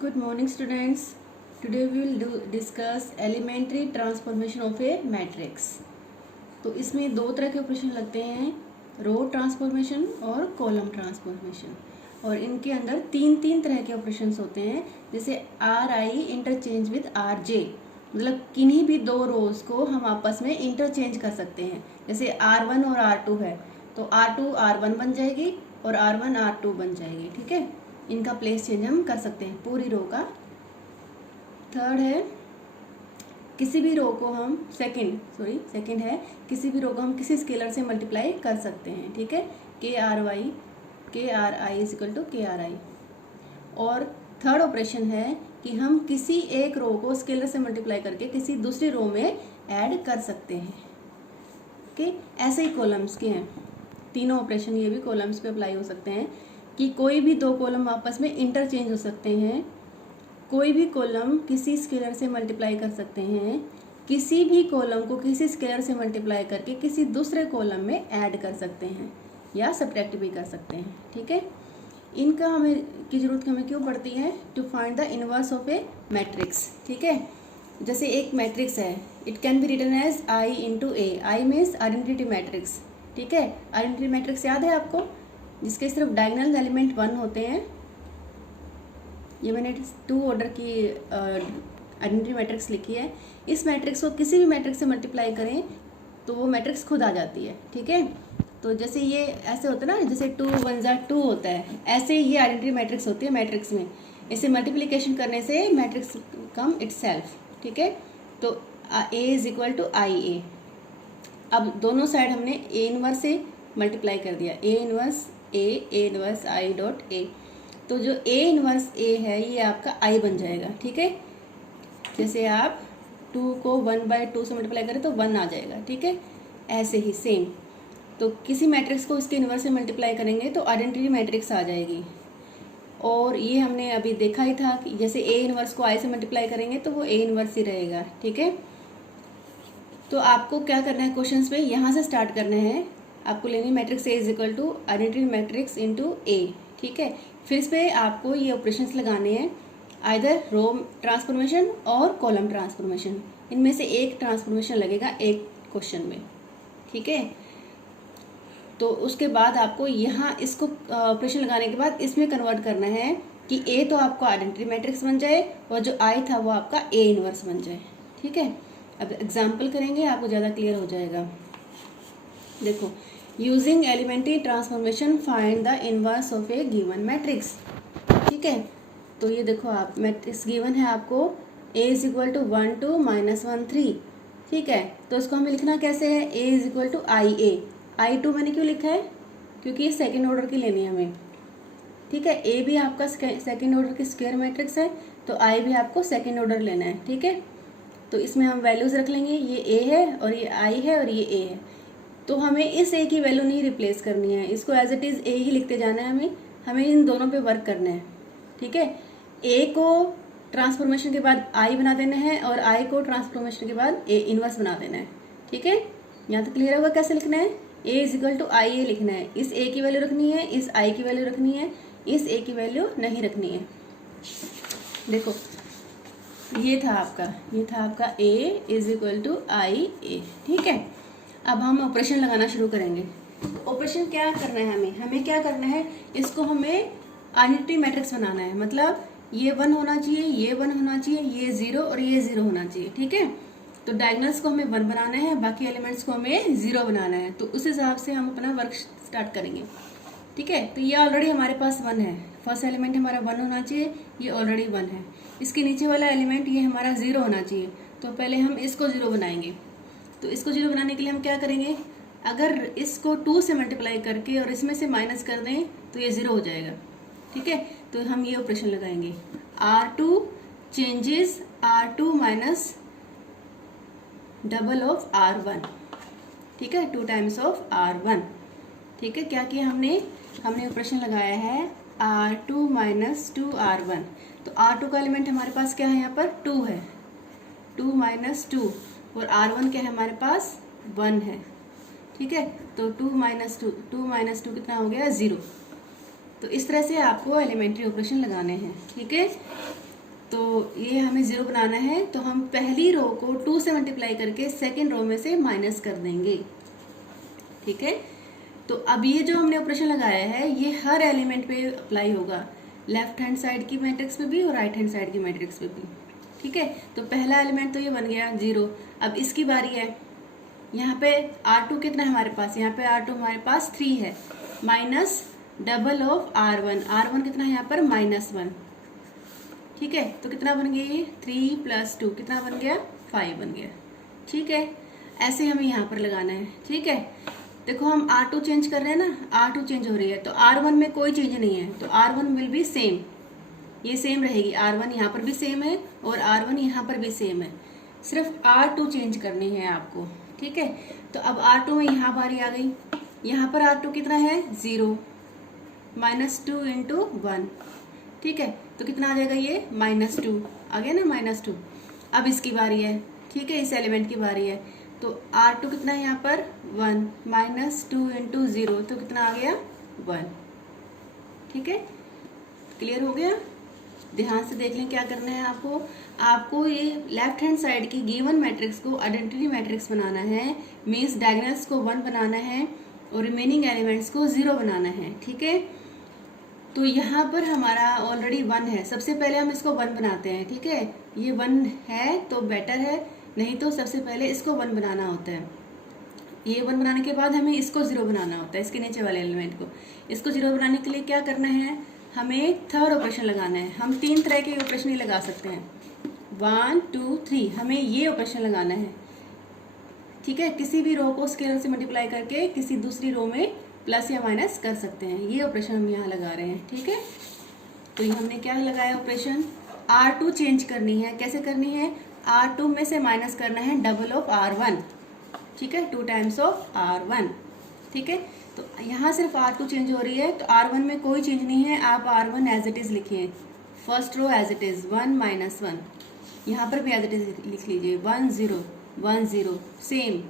Good morning, students. Today we will discuss elementary transformation of a matrix. तो इसमें दो तरह के ऑपरेशन लगते हैं, रो ट्रांसफॉर्मेशन और कॉलम ट्रांसफॉर्मेशन। और इनके अंदर तीन तीन तरह के ऑपरेशंस होते हैं, जैसे are I interchange with R J, मतलब किन्हीं भी दो रोज को हम आपस में इंटरचेंज कर सकते हैं। जैसे R1 और R2 है तो R2 R1 बन जाएगी और R1 R2 बन जाएगी। ठीक है, इनका प्लेस चेंज हम कर सकते हैं पूरी रो का। थर्ड है किसी भी रो को हम सेकंड है किसी भी रो को हम किसी स्केलर से मल्टीप्लाई कर सकते हैं। ठीक है, KRI is equal to KRI। और थर्ड ऑपरेशन है कि हम किसी एक रो को स्केलर से मल्टीप्लाई करके किसी दूसरी रो में ऐड कर सकते हैं। ओके, ऐसे ही कॉलम्स के हैं तीनों ऑपरेशन, ये भी कॉलम्स पे अप्लाई हो सकते हैं कि कोई भी दो कॉलम आपस में इंटरचेंज हो सकते हैं, कोई भी कॉलम किसी स्केलर से मल्टीप्लाई कर सकते हैं, किसी भी कॉलम को किसी स्केलर से मल्टीप्लाई करके किसी दूसरे कॉलम में ऐड कर सकते हैं या सब्ट्रैक्ट भी कर सकते हैं। ठीक है, इनका हमें की जरूरत हमें क्यों पड़ती है? To find the inverse of a matrix. ठीक है, जैसे एक मैट्रिक्स है, it can be written as I into A. I means identity matrix. ठीक है, आइडेंटिटी मैट्रिक्स याद है आपको, जिसके सिर्फ डायगोनल एलिमेंट 1 होते हैं। ये मैंने 2 ऑर्डर की आइडेंटिटी मैट्रिक्स लिखी है। इस मैट्रिक्स को किसी भी मैट्रिक्स से मल्टीप्लाई करें तो वो मैट्रिक्स खुद आ जाती है। ठीक है, तो जैसे ये ऐसे होता है ना, जैसे 2 1 जा 2 होता है, ऐसे ये आइडेंटिटी मैट्रिक्स होती है मैट्रिक्स में। इसे मल्टीप्लिकेशन करने से मैट्रिक्स कम इटसेल्फ। ठीक है, तो A is equal to IA। अब दोनों साइड हमने A इनवर्स से मल्टीप्लाई कर दिया, A inverse I dot A। तो जो A इनवर्स A है ये आपका I बन जाएगा। ठीक है, जैसे आप 2 को 1/2 से मल्टीप्लाई करें तो 1 आ जाएगा। ठीक है, ऐसे ही सेम, तो किसी मैट्रिक्स को इसके इनवर्स से मल्टीप्लाई करेंगे तो आइडेंटिटी मैट्रिक्स आ जाएगी। और ये हमने अभी देखा ही था कि जैसे A इनवर्स को I से मल्टीप्लाई करेंगे तो वो A इनवर्स ही रहेगा। ठीक है, तो आपको क्या करना है, क्वेश्चंस में यहाँ से स्टार्ट करना है। आपको लेनी matrix A is equal to identity matrix into A। ठीक है, फिर इस पे आपको ये ऑपरेशंस लगाने हैं, आइदर रो ट्रांसफॉर्मेशन और कॉलम ट्रांसफॉर्मेशन। इनमें से एक ट्रांसफॉर्मेशन लगेगा एक क्वेश्चन में। ठीक है, तो उसके बाद आपको यहाँ इसको ऑपरेशन लगाने के बाद इसमें कन्वर्ट करना है कि A तो आपका आइडेंटिटी मैट्रिक्स बन जाए और जो I था वो आपका A इनवर्स बन जाए। ठीक है, अब एग्जाम्पल करेंगे, आपको ज़्यादा क्लियर हो जाएगा। देखो, using elementary transformation find the inverse of a given matrix. ठीक है, तो ये देखो आप मैट्रिक्स गिवन है आपको A इज इक्वल टू 1 2 -1 3। ठीक है, तो इसको हमें लिखना कैसे है? A is equal to IA। I2 मैंने क्यों लिखा है? क्योंकि ये सेकेंड ऑर्डर की लेनी है हमें। ठीक है, A भी आपका सेकेंड ऑर्डर की स्क्वायर मैट्रिक्स है, तो I भी आपको सेकेंड ऑर्डर लेना है। ठीक है, तो इसमें हम वैल्यूज रख लेंगे, ये A है और ये I है और ये A है। तो हमें इस A की वैल्यू नहीं रिप्लेस करनी है, इसको एज इट इज़ A ही लिखते जाना है। हमें इन दोनों पे वर्क करना है। ठीक है, A को ट्रांसफॉर्मेशन के बाद I बना देना है और I को ट्रांसफॉर्मेशन के बाद A इनवर्स बना देना है। ठीक है, यहाँ तक क्लियर होगा कैसे लिखना है? A is equal to IA लिखना है, इस A की वैल्यू रखनी है, इस I की वैल्यू रखनी है, इस A की वैल्यू नहीं रखनी है। देखो, ये था आपका A is equal to IA। ठीक है, अब हम ऑपरेशन लगाना शुरू करेंगे। ऑपरेशन क्या करना है हमें क्या करना है, इसको हमें आइडेंटिटी मैट्रिक्स बनाना है। मतलब ये 1 होना चाहिए, ये 1 होना चाहिए, ये 0 और ये 0 होना चाहिए। ठीक है, तो डायगोनल्स को हमें 1 बनाना है, बाकी एलिमेंट्स को हमें 0 बनाना है। तो उस हिसाब से हम अपना वर्क स्टार्ट करेंगे। ठीक है, तो ये ऑलरेडी हमारे पास 1 है, फर्स्ट एलिमेंट हमारा 1 होना चाहिए, ये ऑलरेडी 1 है। इसके नीचे वाला एलिमेंट ये हमारा 0 होना चाहिए, तो पहले हम इसको 0 बनाएंगे। तो इसको 0 बनाने के लिए हम क्या करेंगे, अगर इसको 2 से मल्टीप्लाई करके और इसमें से माइनस कर दें तो ये 0 हो जाएगा। ठीक है, तो हम ये ऑपरेशन लगाएंगे, R2 changes R2 minus double of R1। ठीक है, 2 टाइम्स ऑफ R1। ठीक है, क्या किया हमने ऑपरेशन लगाया है R2 माइनस 2R1। तो R2 का एलिमेंट हमारे पास क्या है, यहाँ पर 2 है, 2 माइनस 2, और R1 क्या है हमारे पास 1 है। ठीक है, तो 2 माइनस 2 कितना हो गया, 0। तो इस तरह से आपको एलिमेंट्री ऑपरेशन लगाने हैं। ठीक है, तो ये हमें 0 बनाना है, तो हम पहली रो को 2 से मल्टीप्लाई करके सेकेंड रो में से माइनस कर देंगे। ठीक है, तो अब ये जो हमने ऑपरेशन लगाया है ये हर एलिमेंट पे अप्लाई होगा, लेफ्ट हैंड साइड की मैट्रिक्स पे भी और राइट हैंड साइड की मैट्रिक्स पे भी। ठीक है, तो पहला एलिमेंट तो ये बन गया 0। अब इसकी बारी है, यहाँ पे R2 कितना है हमारे पास, यहाँ पे R2 हमारे पास 3 है, minus double of R1, R1 कितना है यहाँ पर -1। ठीक है, तो कितना बन गया ये 3 + 2 कितना बन गया 5 बन गया। ठीक है, ऐसे हमें यहाँ पर लगाना है। ठीक है, देखो हम R2 चेंज कर रहे हैं ना, R2 चेंज हो रही है तो R1 में कोई चेंज नहीं है, तो R1 विल बी सेम, ये सेम रहेगी। R1 यहाँ पर भी सेम है और R1 यहाँ पर भी सेम है, सिर्फ R2 चेंज करनी है आपको। ठीक है, तो अब R2 में यहाँ बारी आ गई, यहाँ पर R2 कितना है 0, -2 × 1। ठीक है, तो कितना आ जाएगा ये -2 आ गया ना, -2। अब इसकी बारी है। ठीक है, इस एलिमेंट की बारी है, तो R2 कितना है यहाँ पर 1, -2 × 0 तो कितना आ गया 1। ठीक है, क्लियर हो गया। ध्यान से देख लें क्या करना है आपको। आपको ये लेफ्ट हैंड साइड की गिवन मैट्रिक्स को आइडेंटिटी मैट्रिक्स बनाना है, मीन्स डायगोनल्स को 1 बनाना है और रिमेनिंग एलिमेंट्स को 0 बनाना है। ठीक है, तो यहाँ पर हमारा ऑलरेडी 1 है, सबसे पहले हम इसको 1 बनाते हैं। ठीक है, ये 1 है तो बेटर है, नहीं तो सबसे पहले इसको 1 बनाना होता है। ये 1 बनाने के बाद हमें इसको 0 बनाना होता है, इसके नीचे वाले एलिमेंट को। इसको 0 बनाने के लिए क्या करना है, हमें थर्ड ऑपरेशन लगाना है। हम 3 तरह के ऑपरेशन ही लगा सकते हैं, 1 2 3, हमें ये ऑपरेशन लगाना है। ठीक है, किसी भी रो को स्केलर से मल्टीप्लाई करके किसी दूसरी रो में प्लस या माइनस कर सकते हैं, ये ऑपरेशन हम यहाँ लगा रहे हैं। ठीक है, तो ये हमने क्या लगाया ऑपरेशन, R2 चेंज करनी है। कैसे करनी है, R2 में से माइनस करना है डबल ऑफ R1। ठीक है, 2 टाइम्स ऑफ R1। ठीक है, तो यहाँ सिर्फ R2 चेंज हो रही है, तो R1 में कोई चेंज नहीं है, आप R1 एज इट इज लिखिए, first row as it is 1 - 1, यहाँ पर भी एज इट इज लिख लीजिए 1 0 1 0 सेम।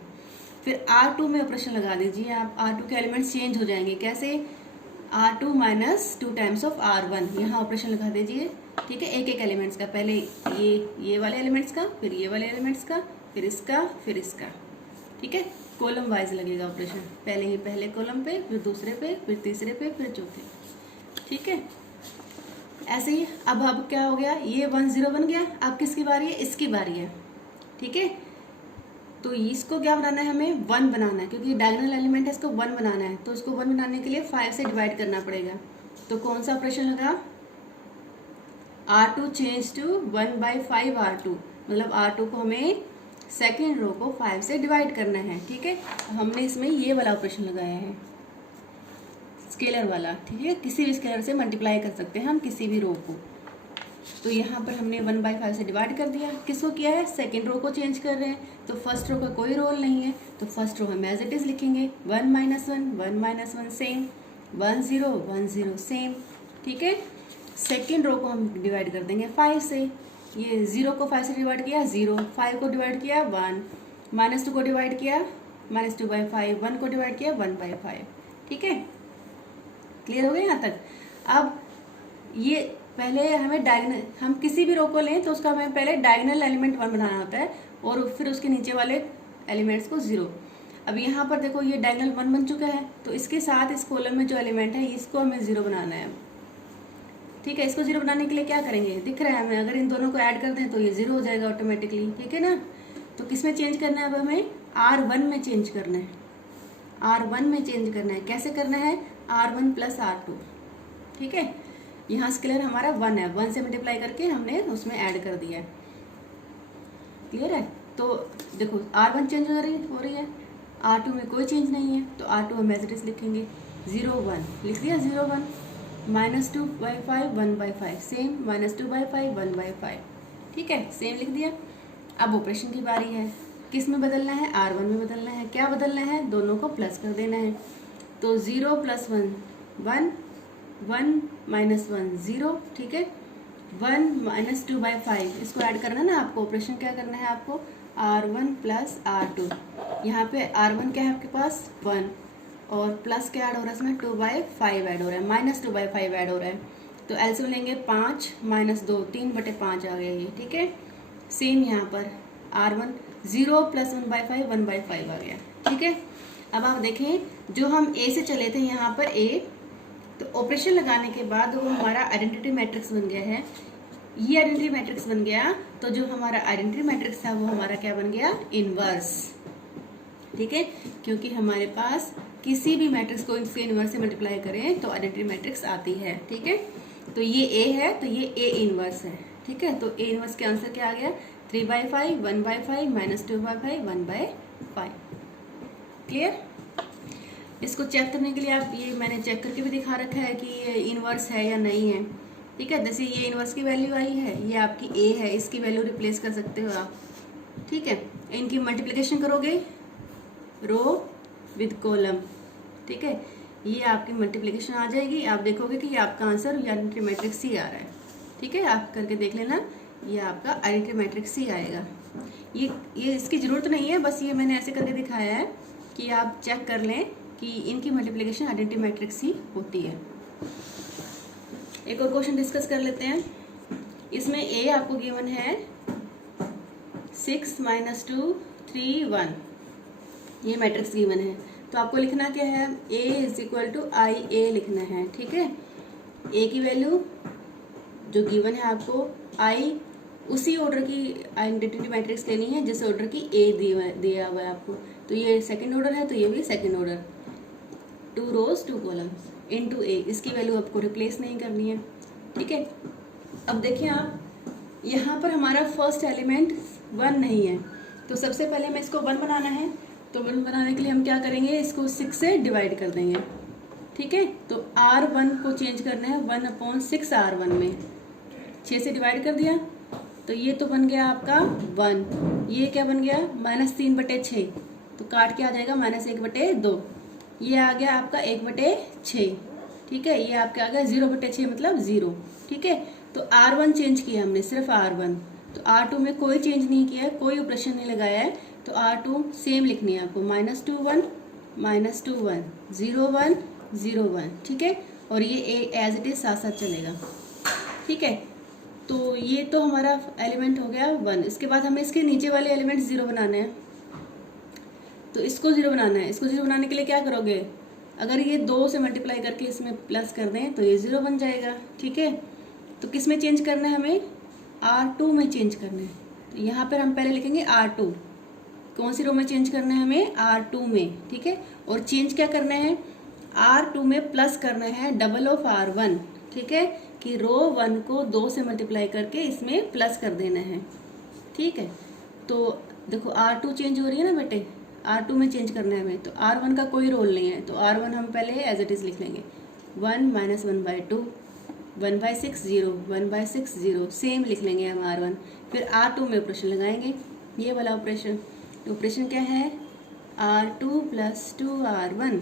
फिर R2 में ऑपरेशन लगा दीजिए आप, R2 के एलिमेंट्स चेंज हो जाएंगे। कैसे, R2 - 2 टाइम्स ऑफ R1, यहाँ ऑपरेशन लगा दीजिए। ठीक है, एक एक एलिमेंट्स का, पहले ये वाले एलिमेंट्स का, फिर ये वाले एलिमेंट्स का, फिर इसका, फिर इसका। ठीक है, कॉलम वाइज लगेगा ऑपरेशन, पहले ही पहले कॉलम पे, फिर दूसरे पे, फिर तीसरे पे, फिर चौथे। ठीक है, ऐसे ही। अब क्या हो गया, ये 1 0 बन गया। अब किसकी बारी है, इसकी बारी है। ठीक है, तो इसको क्या बनाना है, हमें 1 बनाना है, क्योंकि डायगोनल एलिमेंट है, इसको 1 बनाना है। तो इसको 1 बनाने के लिए 5 से डिवाइड करना पड़ेगा। तो कौन सा ऑपरेशन लगा, R2 चेंज टू 1/5 R2, मतलब R2 को हमें सेकेंड रो को 5 से डिवाइड करना है। ठीक है, हमने इसमें ये वाला ऑपरेशन लगाया है, स्केलर वाला। ठीक है, किसी भी स्केलर से मल्टीप्लाई कर सकते हैं हम किसी भी रो को। तो यहाँ पर हमने 1/5 से डिवाइड कर दिया। किसको किया है, सेकेंड रो को चेंज कर रहे हैं, तो फर्स्ट रो का कोई रोल नहीं है, तो फर्स्ट रो हम एज इट इज लिखेंगे 1 - 1 1 - 1 सेम, 1 0 1 0 सेम। ठीक है, सेकेंड रो को हम डिवाइड कर देंगे 5 से। ये 0 को 5 से डिवाइड किया 0, 5 को डिवाइड किया 1, -2 को डिवाइड किया -2/5, 1 को डिवाइड किया 1/5। ठीक है, क्लियर हो गया यहाँ तक। अब ये पहले हमें डायगोनल, हम किसी भी रो को लें तो उसका हमें पहले डायगोनल एलिमेंट 1 बनाना होता है और फिर उसके नीचे वाले एलिमेंट्स को 0। अब यहाँ पर देखो ये डायगोनल 1 बन चुका है, तो इसके साथ इस कॉलम में जो एलिमेंट है इसको हमें 0 बनाना है। ठीक है, इसको 0 बनाने के लिए क्या करेंगे, दिख रहा है हमें, अगर इन दोनों को ऐड कर दें तो ये 0 हो जाएगा ऑटोमेटिकली। ठीक है ना, तो किस में चेंज करना है, अब हमें R1 में चेंज करना है, R1 में चेंज करना है। कैसे करना है, R1 + R2। ठीक है, यहाँ स्केलर हमारा 1 है, 1 से मल्टीप्लाई करके हमने उसमें ऐड कर दिया है। क्लियर है, तो देखो R1 चेंज हो रही है, R2 में कोई चेंज नहीं है, तो R2 हम एज इट इज लिखेंगे 0 1, लिख दिया 0 1, -2/5 1/5 सेम, -2/5 1/5। ठीक है, सेम लिख दिया। अब ऑपरेशन की बारी है, किस में बदलना है, R1 में बदलना है। क्या बदलना है, दोनों को प्लस कर देना है। तो 0 + 1 1, 1 - 1 0। ठीक है, 1 -2/5, इसको ऐड करना है ना आपको। ऑपरेशन क्या करना है आपको, R1 + R2। यहाँ पे R1 क्या है आपके पास 1, और प्लस क्या ऐड हो रहा है इसमें 2/5 ऐड हो रहा है, -2/5 ऐड हो रहा है। तो एलसीएम लेंगे 5 माइनस 2, 3/5 आ गया ये, ठीक है। सेम यहाँ पर R1 0 + 1/5 1/5 आ गया, ठीक है। अब आप देखें जो हम ए से चले थे यहाँ पर ए, तो ऑपरेशन लगाने के बाद वो हमारा आइडेंटिटी मैट्रिक्स बन गया है। ये आइडेंटिटी मैट्रिक्स बन गया, तो जो हमारा आइडेंटिटी मैट्रिक्स था वो हमारा क्या बन गया, इनवर्स, ठीक है। क्योंकि हमारे पास किसी भी मैट्रिक्स को इसके इनवर्स से मल्टीप्लाई करें तो आइडेंटिटी मैट्रिक्स आती है, ठीक है। तो ये ए है, तो ये ए इनवर्स है, ठीक है। तो ए इनवर्स के आंसर क्या आ गया, 3/5 1/5 -2/5 1/5। क्लियर। इसको चेक करने के लिए आप ये मैंने चेक करके भी दिखा रखा है कि ये इनवर्स है या नहीं है, ठीक है। जैसे ये इनवर्स की वैल्यू आई है, ये आपकी ए है, इसकी वैल्यू रिप्लेस कर सकते हो आप, ठीक है। इनकी मल्टीप्लिकेशन करोगे रो विद कॉलम, ठीक है, ये आपकी मल्टीप्लिकेशन आ जाएगी। आप देखोगे कि ये आपका आंसर आइडेंटिटी मैट्रिक्स ही आ रहा है, ठीक है। आप करके देख लेना, ये आपका आइडेंटिटी मैट्रिक्स ही आएगा। ये इसकी ज़रूरत नहीं है, बस ये मैंने ऐसे करके दिखाया है कि आप चेक कर लें कि इनकी मल्टीप्लिकेशन आइडेंटिटी मैट्रिक्स ही होती है। एक और क्वेश्चन डिस्कस कर लेते हैं। इसमें ए आपको गिवन है 6 - 2 3 1, ये मैट्रिक्स गिवन है। तो आपको लिखना क्या है, A = IA लिखना है, ठीक है। ए की वैल्यू जो गिवन है आपको I उसी ऑर्डर की आइडेंटिटी मैट्रिक्स लेनी है जिस ऑर्डर की ए दिया हुआ है आपको। तो ये सेकंड ऑर्डर है, तो ये भी second order, 2 rows 2 columns into A. इसकी वैल्यू आपको रिप्लेस नहीं करनी है, ठीक है। अब देखिए आप, यहाँ पर हमारा फर्स्ट एलिमेंट 1 नहीं है, तो सबसे पहले हमें इसको 1 बनाना है। तो 1 बनाने के लिए हम क्या करेंगे, इसको 6 से डिवाइड कर देंगे, ठीक है। तो R1 को चेंज करना है 1/6 R1 में, 6 से डिवाइड कर दिया, तो ये तो बन गया आपका 1। ये क्या बन गया, -3/6, तो काट के आ जाएगा -1/2। ये आ गया आपका 1/6, ठीक है। ये आपका आ गया 0/6 मतलब 0, ठीक है। तो R1 चेंज किया हमने, सिर्फ R1। तो R2 में कोई चेंज नहीं किया है, कोई ऑपरेशन नहीं लगाया है, तो R2 सेम लिखनी है आपको, -2 1 -2 1 0 1 0 1, ठीक है। और ये एज इट इज साथ साथ चलेगा, ठीक है। तो ये तो हमारा एलिमेंट हो गया 1। इसके बाद हमें इसके नीचे वाले एलिमेंट 0 बनाने हैं, तो इसको 0 बनाना है। इसको 0 बनाने के लिए क्या करोगे, अगर ये 2 से मल्टीप्लाई करके इसमें प्लस कर दें तो ये 0 बन जाएगा, ठीक है। तो किस में चेंज करना है, हमें R2 में चेंज करना है। तो यहाँ पर हम पहले लिखेंगे R2, कौन सी रो में चेंज करना है हमें, R2 में, ठीक है। और चेंज क्या करना है, R2 में प्लस करना है डबल ऑफ R1, ठीक है, कि रो 1 को 2 से मल्टीप्लाई करके इसमें प्लस कर देना है, ठीक है। तो देखो R2 चेंज हो रही है ना बेटे, R2 में चेंज करना है हमें, तो R1 का कोई रोल नहीं है, तो R1 हम पहले एज इट इज लिख लेंगे, 1 - 1/2 1/6 0 1/6 0, सेम लिख लेंगे हम R1। फिर R2 में ऑपरेशन लगाएंगे, ये वाला ऑपरेशन। तो ऑपरेशन क्या है, R2 + 2R1।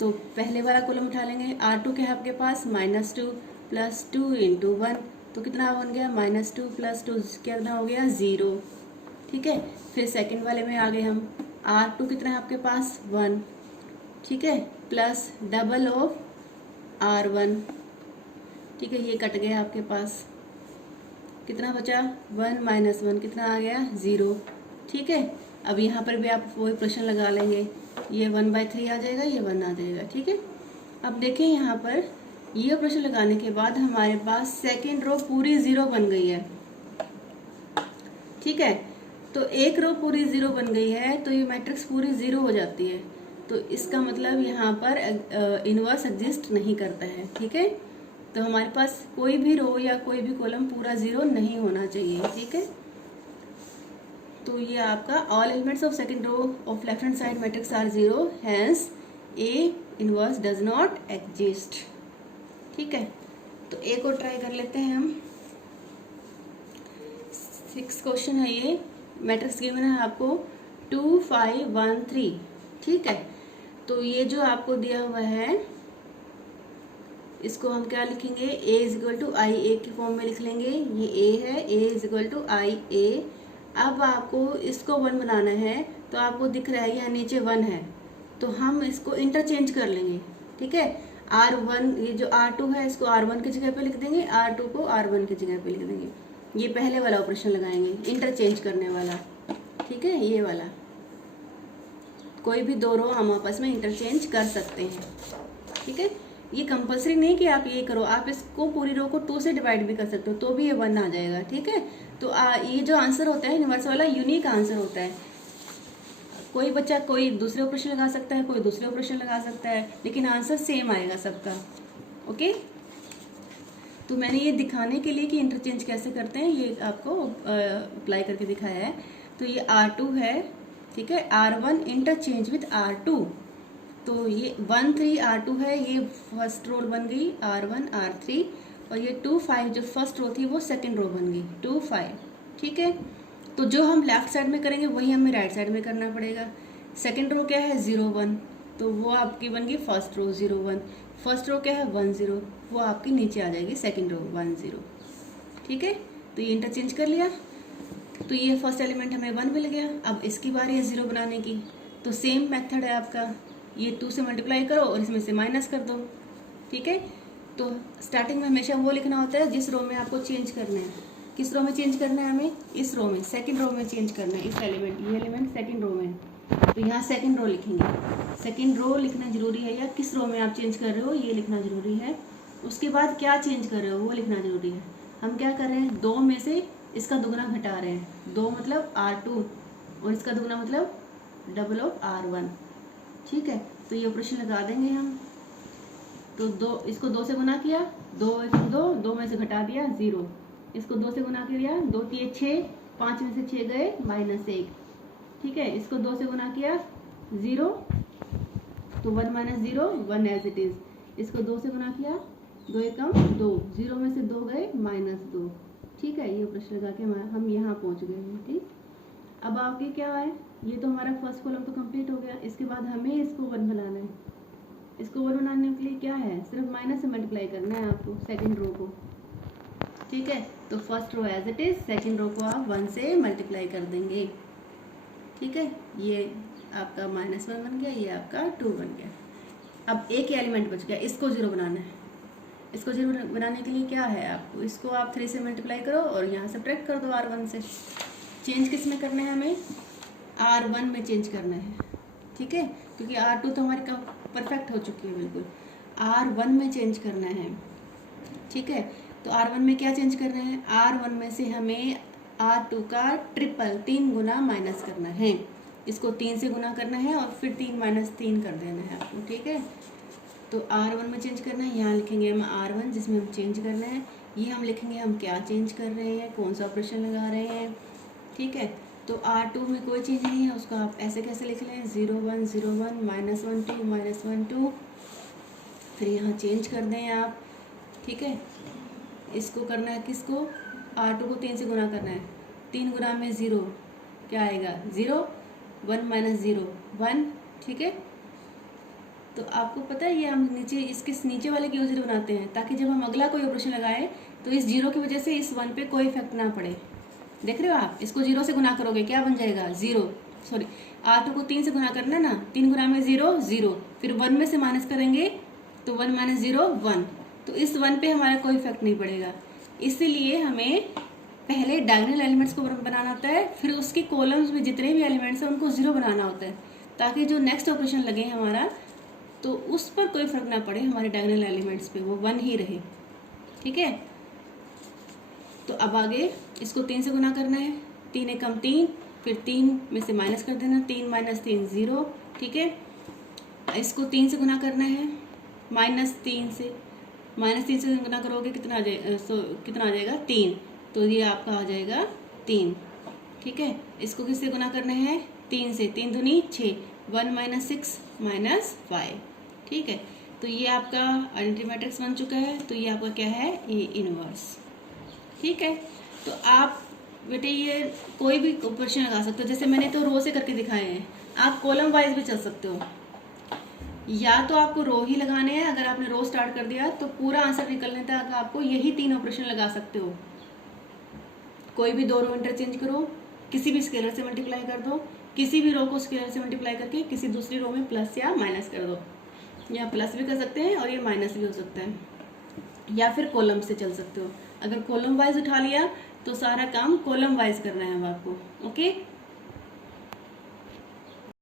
तो पहले वाला कॉलम उठा लेंगे, R2 क्या है आपके पास, -2 + 2 × 1, तो कितना बन गया, -2 + 2 कितना हो गया, 0, ठीक है। फिर सेकंड वाले में आ गए हम, R2 कितना है आपके पास, 1, ठीक है, प्लस डबल ऑफ R1, ठीक है। ये कट गया आपके पास, कितना बचा, 1 - 1 कितना आ गया, 0, ठीक है। अब यहाँ पर भी आप वही प्रश्न लगा लेंगे, ये 1/3 आ जाएगा, ये 1 आ जाएगा, ठीक है। अब देखें यहाँ पर ये ऑपरेशन लगाने के बाद हमारे पास सेकंड रो पूरी 0 बन गई है, ठीक है। तो एक रो पूरी 0 बन गई है, तो ये मैट्रिक्स पूरी 0 हो जाती है। तो इसका मतलब यहाँ पर इनवर्स एग्जिस्ट नहीं करता है, ठीक है। तो हमारे पास कोई भी रो या कोई भी कॉलम पूरा 0 नहीं होना चाहिए, ठीक है। तो ये आपका all elements of second row of left hand side matrix are 0, hence A inverse does not exist, ठीक है। तो एक और ट्राई कर लेते हैं हम। 6 क्वेश्चन है ये, मैट्रिक्स गिवन है आपको 2 5 1 3, ठीक है। तो ये जो आपको दिया हुआ है इसको हम क्या लिखेंगे, A = IA की फॉर्म में लिख लेंगे, ये A है, A = IA। अब आपको इसको 1 बनाना है, तो आपको दिख रहा है यहाँ नीचे 1 है, तो हम इसको इंटरचेंज कर लेंगे, ठीक है। R1 ये जो R2 है इसको R1 की जगह पे लिख देंगे, R2 को R1 की जगह पे लिख देंगे। ये पहले वाला ऑपरेशन लगाएंगे, इंटरचेंज करने वाला, ठीक है, ये वाला। कोई भी दो रो हम आपस में इंटरचेंज कर सकते हैं, ठीक है। ये कंपलसरी नहीं कि आप ये करो, आप इसको पूरी रो को 2 से डिवाइड भी कर सकते हो तो भी ये 1 आ जाएगा, ठीक है। तो ये जो आंसर होता है यूनिवर्स वाला यूनिक आंसर होता है। कोई बच्चा कोई दूसरे ऑपरेशन लगा सकता है, कोई दूसरे ऑपरेशन लगा सकता है, लेकिन आंसर सेम आएगा सबका, ओके। तो मैंने ये दिखाने के लिए कि इंटरचेंज कैसे करते हैं ये आपको अप्लाई करके दिखाया है। तो ये R2 है, ठीक है, R1 इंटरचेंज विद R2, तो ये 1 3 R2 है, ये फर्स्ट रो बन गई R1 R3, और ये 2 5 जो फर्स्ट रो थी वो सेकंड रो बन गई 2 5, ठीक है। तो जो हम लेफ्ट साइड में करेंगे वही हमें राइट साइड में करना पड़ेगा। सेकंड रो क्या है 0 1, तो वो आपकी बन गई फर्स्ट रो 0 1। फर्स्ट रो क्या है 1 0, वो आपकी नीचे आ जाएगी सेकंड रो 1 0, ठीक है। तो ये इंटरचेंज कर लिया, तो ये फर्स्ट एलिमेंट हमें 1 मिल गया। अब इसकी बारी है 0 बनाने की, तो सेम मेथड है आपका, ये 2 से मल्टीप्लाई करो और इसमें से माइनस कर दो, ठीक है। तो स्टार्टिंग में हमेशा वो लिखना होता है जिस रो में आपको चेंज करना है। किस रो में चेंज करना है हमें? इस रो में, सेकंड रो में चेंज करना है। इस एलिमेंट, ये एलिमेंट सेकंड रो में है, तो यहाँ सेकंड रो लिखेंगे। सेकंड रो लिखना जरूरी है, या किस रो में आप चेंज कर रहे हो ये लिखना जरूरी है। उसके बाद क्या चेंज कर रहे हो वो लिखना जरूरी है। हम क्या कर रहे हैं, 2 में से इसका दुगना घटा रहे हैं। 2 मतलब R2 और इसका दुगना मतलब डबल ऑफ R1, ठीक है। तो ये ऑपरेशन लगा देंगे हम। तो 2, इसको 2 से गुना किया, 2 1 2, 2 में से घटा दिया 0, इसको 2 से गुना किया 2 3 6, 5 में से 6 गए -1, ठीक है। इसको 2 से गुना किया 0, तो 1 - 0 1 एज इट इज। इसको 2 से गुना किया 2 1 2, 0 में से 2 गए -2, ठीक है। ये ऑपरेशन लगा के हम यहाँ पहुँच गए हैं, ठीक। अब आपके क्या है, ये तो हमारा फर्स्ट कॉलम तो कंप्लीट हो गया। इसके बाद हमें इसको 1 बनाना है। इसको 1 बनाने के लिए क्या है, सिर्फ माइनस से मल्टीप्लाई करना है आपको सेकंड रो को, ठीक है। तो first row as it is, second row को आप 1 से मल्टीप्लाई कर देंगे, ठीक है। ये आपका -1 बन गया, ये आपका 2 बन गया। अब एक ही एलिमेंट बच गया, इसको 0 बनाना है। इसको 0 बनाने के लिए क्या है आपको, इसको आप 3 से मल्टीप्लाई करो और यहाँ सब्ट्रैक्ट कर दो R1 से। चेंज किस में करना है हमें, R1 में चेंज करना है, ठीक है, क्योंकि R2 तो हमारी परफेक्ट हो चुकी है बिल्कुल। R1 में चेंज करना है, ठीक है। तो R1 में क्या चेंज करना है, R1 में से हमें R2 का ट्रिपल 3 गुना माइनस करना है। इसको 3 से गुना करना है और फिर 3 - 3 कर देना है आपको, ठीक है। तो R1 में चेंज करना है, यहाँ लिखेंगे हम R1 जिसमें हम चेंज करना है। ये हम लिखेंगे हम क्या चेंज कर रहे हैं, कौन सा ऑपरेशन लगा रहे हैं, ठीक है। तो R2 में कोई चीज़ नहीं है, उसको आप ऐसे कैसे लिख लें, 0 1 0 1 -1 2 -1 2, फिर यहाँ चेंज कर दें आप, ठीक है। इसको करना है किसको, R2 को 3 से गुना करना है। 3 गुना में 0 क्या आएगा 0, 1 - 0 1, ठीक है। तो आपको पता है ये हम नीचे इसके नीचे वाले की 0 बनाते हैं ताकि जब हम अगला कोई ऑपरेशन लगाएं तो इस 0 की वजह से इस 1 पे कोई इफेक्ट ना पड़े। देख रहे हो आप, इसको 0 से गुना करोगे क्या बन जाएगा 0, सॉरी R2 को 3 से गुना करना ना, 3 गुना में 0 0, फिर 1 में से माइनस करेंगे तो 1 - 0 1, तो इस 1 पे हमारा कोई इफेक्ट नहीं पड़ेगा। इसीलिए हमें पहले डायगोनल एलिमेंट्स को बनाना होता है, फिर उसके कॉलम्स में जितने भी एलिमेंट्स हैं उनको 0 बनाना होता है, ताकि जो नेक्स्ट ऑपरेशन लगे हमारा तो उस पर कोई फर्क ना पड़े, हमारे डायगोनल एलिमेंट्स पे वो 1 ही रहे, ठीक है। तो अब आगे इसको 3 से गुना करना है, 3 1 3, फिर 3 में से माइनस कर देना, 3 - 3 0, ठीक है। इसको 3 से गुना करना है, -3 से गुना करोगे कितना आ जाएगा, कितना आ जाएगा 3, तो ये आपका आ जाएगा 3, ठीक है। इसको किससे गुना करना है, 3 से, 3 दूनी 6, 1 - 6 -5, ठीक है। तो ये आपका आइडेंटिटी मैट्रिक्स बन चुका है। तो ये आपका क्या है, ए इनवर्स, ठीक है। तो आप बेटे ये कोई भी ऑपरेशन लगा सकते हो, जैसे मैंने तो रो से करके दिखाए हैं, आप कॉलम वाइज भी चल सकते हो, या तो आपको रो ही लगाने हैं। अगर आपने रो स्टार्ट कर दिया तो पूरा आंसर निकलने तक आपको यही 3 ऑपरेशन लगा सकते हो। कोई भी 2 रो इंटरचेंज करो, किसी भी स्केलर से मल्टीप्लाई कर दो, किसी भी रो को स्केलर से मल्टीप्लाई करके किसी दूसरी रो में प्लस या माइनस कर दो, यहाँ प्लस भी कर सकते हैं और ये माइनस भी हो सकता है, या फिर कॉलम से चल सकते हो। अगर कॉलम वाइज उठा लिया तो सारा काम कॉलम वाइज करना है अब आपको। ओके।